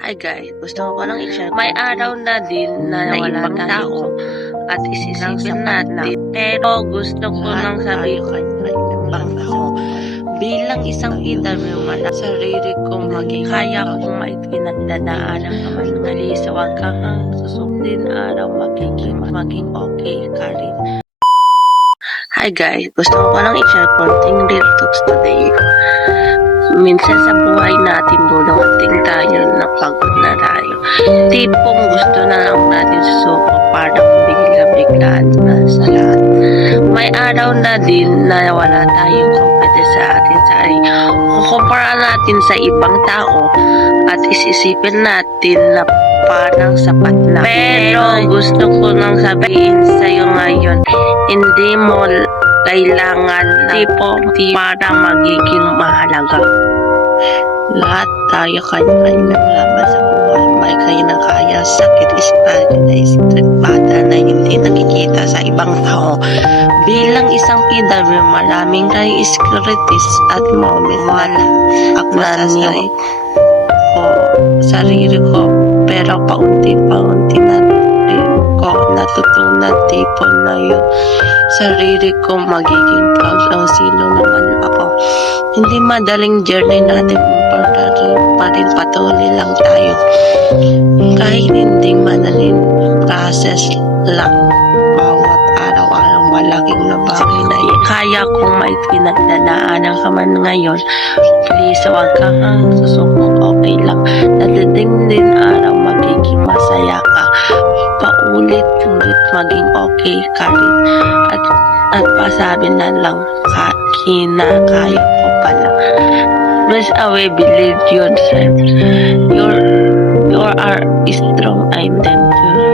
Hi guys, gusto ko lang i-share. May araw na din na wala tao at isisipin natin. Pero gusto ko lang sabihin bilang isang PWD, sarili kong maging kaya kong maipinagdadaanan naman ng sa wag kang susundin araw maging okay ka rin. Hi guys, gusto ko lang i-share konting real talks today. Minsan sa buhay natin bumating tayo na pagod na tayo. Tipong gusto na lang natin susuko para bigla-biglaan na sa lahat. May araw na din na wala tayong competence sa ating sarili. Kukumpara natin sa ibang tao at isisipin natin na parang sapat na. Pero gusto ko nang sabihin sa'yo ngayon, hindi mo kailangan para magiging mahalaga. Lahat tayo kanya-kanyang laban sa buhay. May kaya, sakit, paradise, bata na hindi nakikita sa ibang tao. Bilang isang PW, maraming insecurities at moments na sarili ko, pero paunti-paunti na ko natutunan tipon na yun sarili ko magiging proud ang sino naman ako. Hindi madaling journey natin pa rin patuloy lang tayo kahit hindi madaling process lang bawat araw-araw malaking na bagay na kaya kong may pinagdadaanan ka man ngayon. Please huwag kang susubok, okay lang. Dadating din araw magiging masaya ka. Paulit-ulit maging okay ka rin. At pasabi na lang kinakaya ko pala. Bless away, believe yourself. You are strong, I'm them too.